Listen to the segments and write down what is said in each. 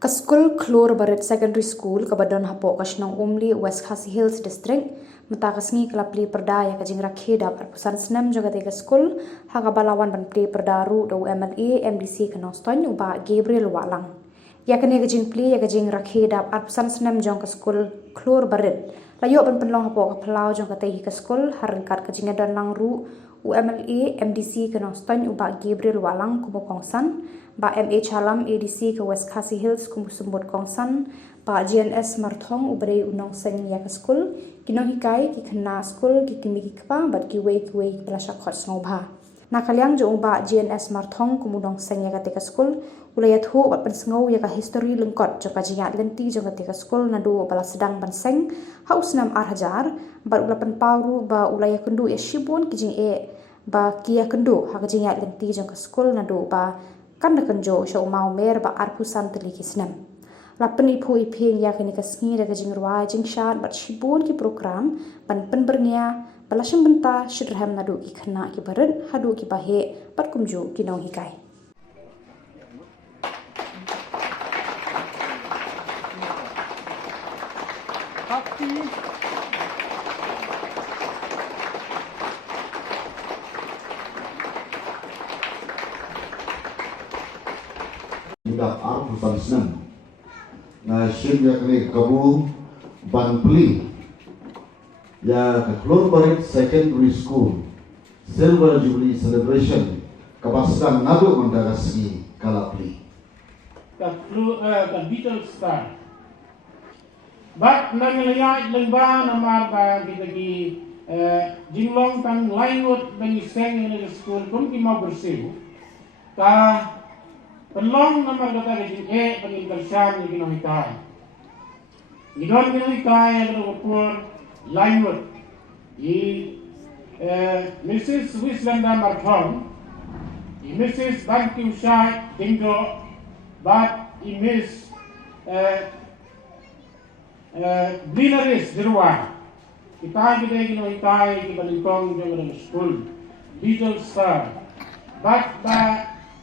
Ka school Klor Barat Secondary School ka badon hapo ka Shnong Umli West Khasi Hills District mata ka sngi klapli perdaya ka jingra kheda par pusan snam jogate ka school ha ka balawan ban pli perdaru do MLA MDC ka noston uba Gabriel Walang ya kane ka jing pli ya ka jingra kheda par pusan snam jong ka school Klor Barat layo ban penlong hapo ka plau jong ka tehi ka school harengkat ka jinga dan lang ru UMLA MDC ka noston uba Gabriel Walang kubo kongsan ba MA Chalam ADC ke West Khasi Hills kumusumut kongsan ba GNS Marthong ubre unong seng ya ke school kinong hikai ki khna school ki kimi ki kpa bat ki wei bla shakhot snobha na kalyang jo ba GNS Marthong kumudong seng ya ke school ulayat hu bat pen sngo ya ka history lengkot jo ka jinga lenti jo ke school na do bala sedang ban seng haus nam hajar bat ulapan pauru ba ulaya kendu ya shibun ki jing ba kia kendu ha ka jinga lenti jo ke school na do ba kan na kanjo sho mau mer ba arpusan teli kisnam lapen ipo ipeng ya kini kasngi da jing ruai jing shat bat shibun ki program ban pen bernia balasem benta shidrham nadu ki khna ki baran hadu ki bahe bat kumju ki nong hikai Sudah arpusan senang. Nah, sehingga kini kabu banpli ya ke Klor Barat Secondary School Silver Jubilee Celebration kabasan nadu mandarasi kalapli. Ka Beatles Star. Bat nangyayat lengba namar ba gitagi jinglong tang laingot bagi seng ini school pun kita bersih. Ka pelong namar kata ke bagi tersyam ni kino hikai. Idon kino hikai yang berupur laingot. Mrs. Wislanda Marthong, Mrs. Banki Ushai Dingo, bat Miss Blinaris Dirwan. Kita kino hikai di balingkong jong school. Beatles Star. Bat ba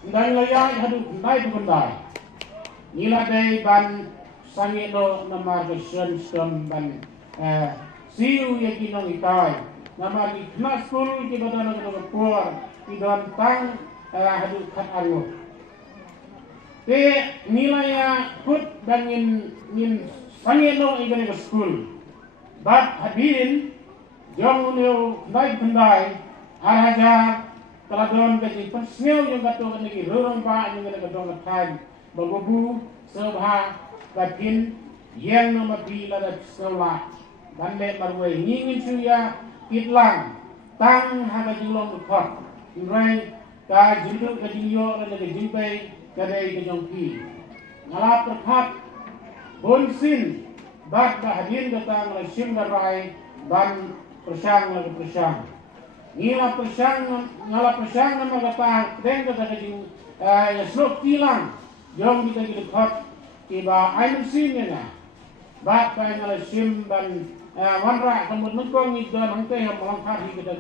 ndang layai hadu nai bundai nila dei ban sangelo namar shen ban siu ye kinong itai namar di kelas school ki badana ko por ki don tang hadu khat aru te nila ya kut bangin min sangelo igane school bat hadin jong neu nai bundai araja Kaladon kasi persnel yung gato ka nagi rurong ba yung nagadong atag bagubu sabha kapin yang no mapila at sawa banle marway ngingin suya kitlang tang haga jilong ukot ingray ka jilu ka jilyo na nagajimpay kaday ka jongki ngalap terkat bonsin bat bahadin datang lasim naray ban persyang laga persyang ngala persang nama kata tengko tak jing slok tilang jom kita gilikot tiba air sim na bat pa ngala sim ban wanra kamut mengkong ni don hangte yang melangkah di kita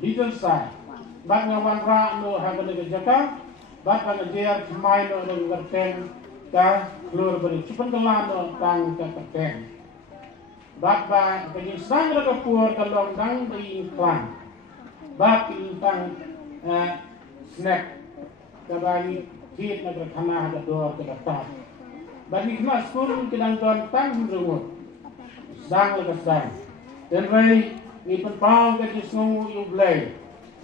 Little Star bat ngawanra no haga ke jaka bat pa ngajer mai no ng garten ka Klor Barat cupan kelan no tang ka garten bat pa kajing sang ra kapur kalong dang di klan bat tentang snack kabali hit na berkana ada dua kedatar bagi kelas school kita don tang rungut sang lekas sang dan rai ni penpau ke jisnu yublay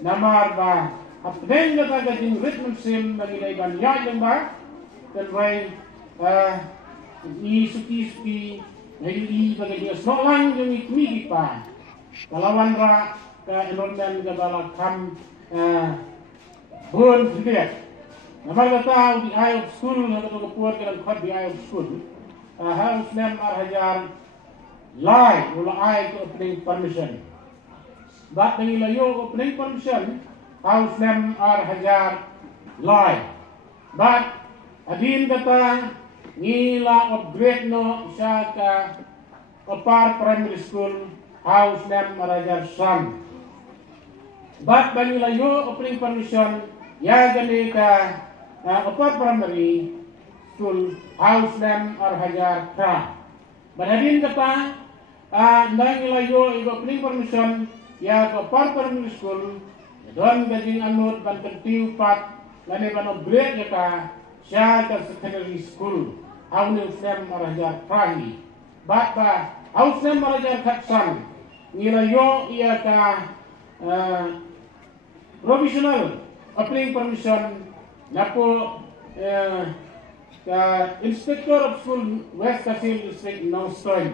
namar ba apden na taga din ritm sim bagi dai ban ya lembah dan rai ni suki ngai bagi dia solang yang ikmi pa kalawan ra ka enondan ka bala kam bon fidet namar kata di ayub school na to puat ka khot di ayub school house name hajar lai ula ay to opening permission bat ngi layo opening permission house name hajar lai bat adin kata ngila upgrade no sa ka Opar Primary School house name hajar san bat bani layo opening permission ya gani ka upper primary School House Name Arhajar Pra. Badadin kata ndang ilayo igo pling permission ya ke par primary school don gajing anut ban kentiu pat lane ban upgrade ya ka sya ke secondary school House Name Arhajar Pra ni. Ba House Name Arhajar Khatsan ilayo ia ka provisional applying permission napo Inspector of School West Kasil District Nongstoy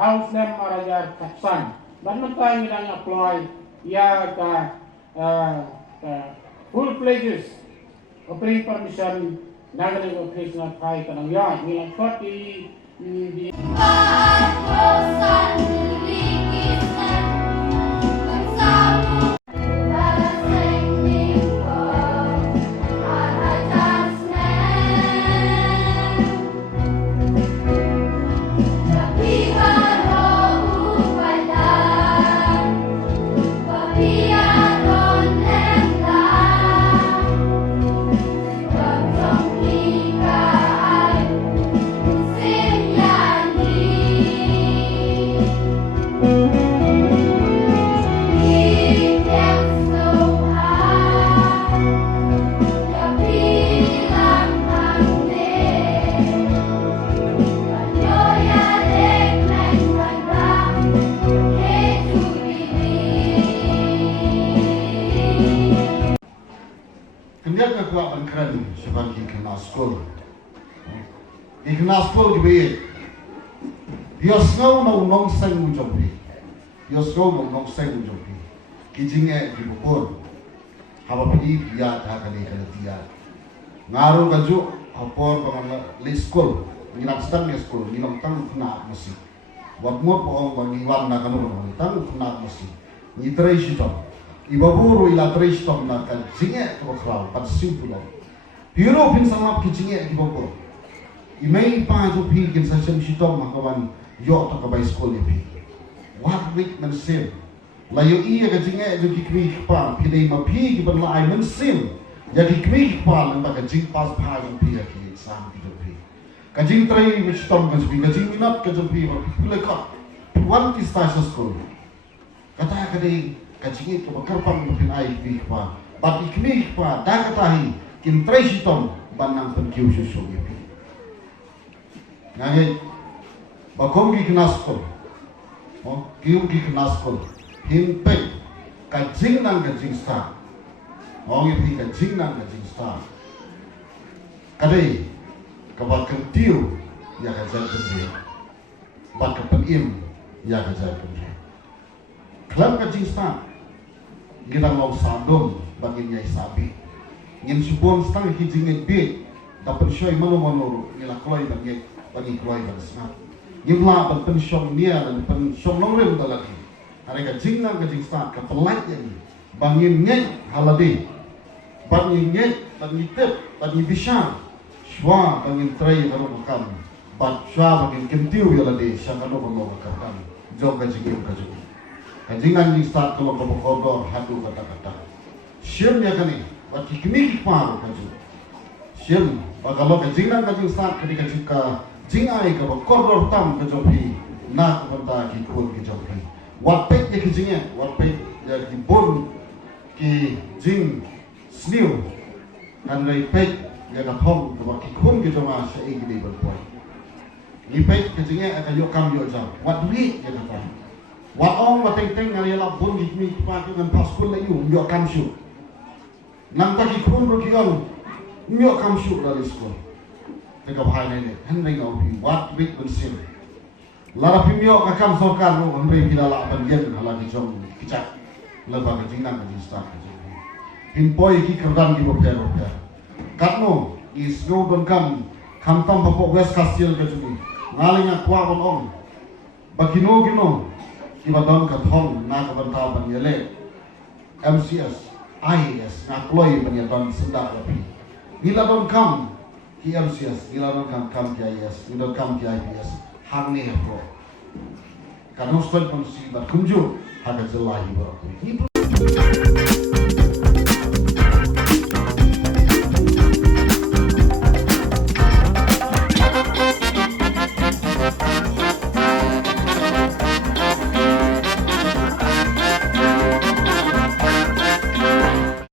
House Name Arajar Kapsan dan mentang yang apply ya ka full pledges applying permission nagari occasional kai kanang ya nilang koti di Kemudian kekuatan keren sebagai kena sekolah. Di kena sekolah di bawah, dia sengau mau nongseng ujopi, dia sengau mau nongseng ujopi. Kijingnya di bukor, apa pergi dia tak kena dia. Ngaruh kaju apor pengen le sekolah, ngilang sedang le sekolah, ngilang tang kena masih. Waktu mau orang bangiwan nak kanu tang kena masih. Nitrai siapa? Ibaburu ila tristom na kan jinge to kraw pat simpulo hero pin sama ki jinge di boko imei pa jo pi kin sa sem sitom makawan yo to ka bai school pi what week man sim la yo iya ka jinge jo ki kri pa pi dei ma pi ki ban la ai man sim ya ki kri pa lan ba ka jing pas pa jo pi ki sam ki jo pi ka jing trai mi sitom ka pi ka jing minat ka jo pi ma pi ka one ki sta school kata ka dei kacing itu berkerpang mungkin air di pa, but ikni pa dah katahi kin tresitom banang penkiu susu gitu. Nanti bakom ki kenaskol, kiu ki kenaskol, himpek kacing nang kacing star, itu kacing nang kacing star. Kadai kabar kentiu ya kajar kentiu, bat kepenim ya kajar kentiu. Kelam kacing star, kita mau sadom bagi nyai sabi. Ngin subon stang hijingin big, dapat shoy mano nila kloy bagi kloy bagi smart. Ngimla ban pensyong nia dan pensyong nongre udah lagi. Hari kacing nang kacing star kepelat yang bangin nyai halade, bangin nyai bagi tip bagi bisa, shwa bangin tray karo makan, bat shwa bangin kentiu yalade siang kano banglo makan. Jog kacing kacing. Kajingan di start kalau berkodor hadu kata-kata. Siam ya kani, bagi kini kipar kaju. Siam, kalau kajingan kajing start ketika jika jingai ke berkodor tam kejopi, nak benda kikun kejopi. Wapet ya kajingnya, wapet ya kibun ki jing sniu, dan repet ya kathom ke kikun kejoma saya ini berbuat. Repet kajingnya akan yokam yojam. Wat duit ya kata. Waong mateng-teng ngari la bun gitmi pati ngan paskul la yu myo kamshu. Nang ta ki kun ro ki on myo kamshu la lisko. Teka bhai ne han nei ngau pi wat bit bun sim. La ra pi myo ka kam sarkar ro han rei pila la ban yen hala ki jong kichak. La ba ka jingnang ka jista ka jong. Hin poi ki kerdan di bopya bopya. Katno is go ban kam tam papo west kastil ka juni. Ngalinga kwa bon on. Bakino gino Ibadon kathong na kabantau banyele MCS IAS na kloy banyadon sendak lapi. Bila don kam ki MCS, bila don kam ki IAS, bila kam ki IPS, hang ne hapro. Kanong stol pon si bar kumju haga jelahi barakui.